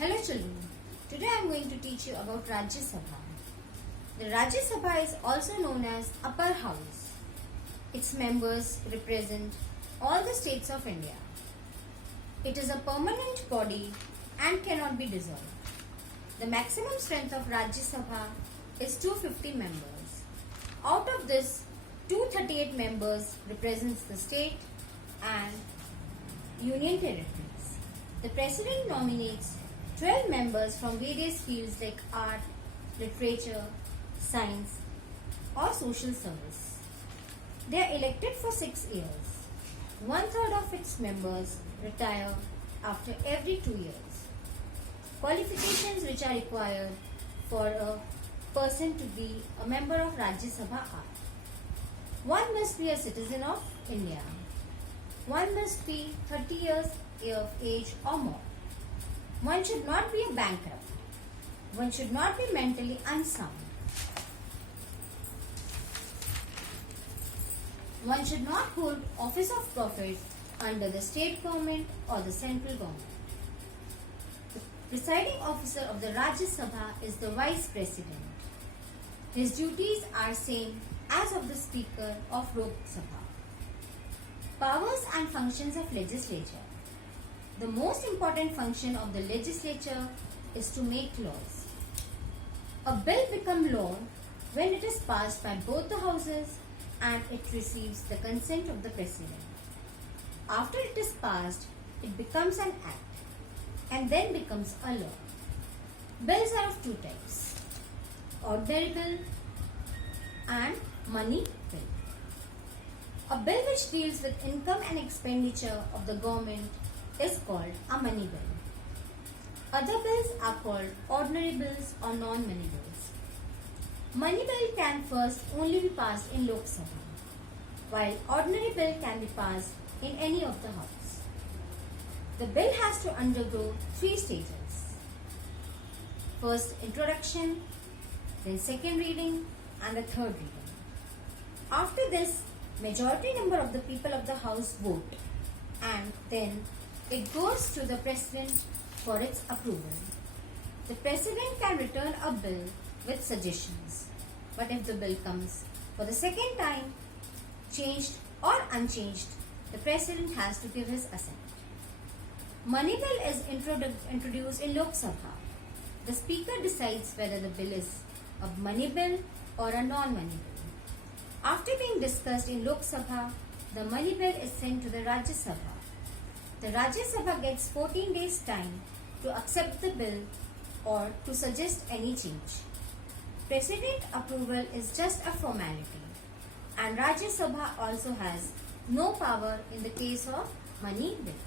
Hello children, today I am going to teach you about Rajya Sabha. The Rajya Sabha is also known as Upper House. Its members represent all the states of India. It is a permanent body and cannot be dissolved. The maximum strength of Rajya Sabha is 250 members. Out of this, 238 members represents the state and union territories. The president nominates 12 members from various fields like art, literature, science or social service. They are elected for 6 years. 1/3 of its members retire after every 2 years. Qualifications which are required for a person to be a member of Rajya Sabha are: one must be a citizen of India. One must be 30 years of age or more. One should not be a bankrupt. One should not be mentally unsound. One should not hold office of profit under the state government or the central government. The presiding officer of the Rajya Sabha is the Vice President. His duties are same as of the Speaker of Lok Sabha. Powers and functions of legislature. The most important function of the legislature is to make laws. A bill becomes law when it is passed by both the houses and it receives the consent of the president. After it is passed, it becomes an act and then becomes a law. Bills are of two types: ordinary bill and money bill. A bill which deals with income and expenditure of the government is called a money bill. Other bills are called ordinary bills or non-money bills. Money bill can first only be passed in Lok Sabha, while ordinary bill can be passed in any of the house. The bill has to undergo 3 stages. First introduction, then second reading and the third reading. After this, majority number of the people of the house vote and then it goes to the president for its approval. The president can return a bill with suggestions, but if the bill comes for the second time, changed or unchanged, the president has to give his assent. Money bill is introduced in Lok Sabha. The speaker decides whether the bill is a money bill or a non-money bill. After being discussed in Lok Sabha, the money bill is sent to the Rajya Sabha. The Rajya Sabha gets 14 days time to accept the bill or to suggest any change. President approval is just a formality, and Rajya Sabha also has no power in the case of money bill.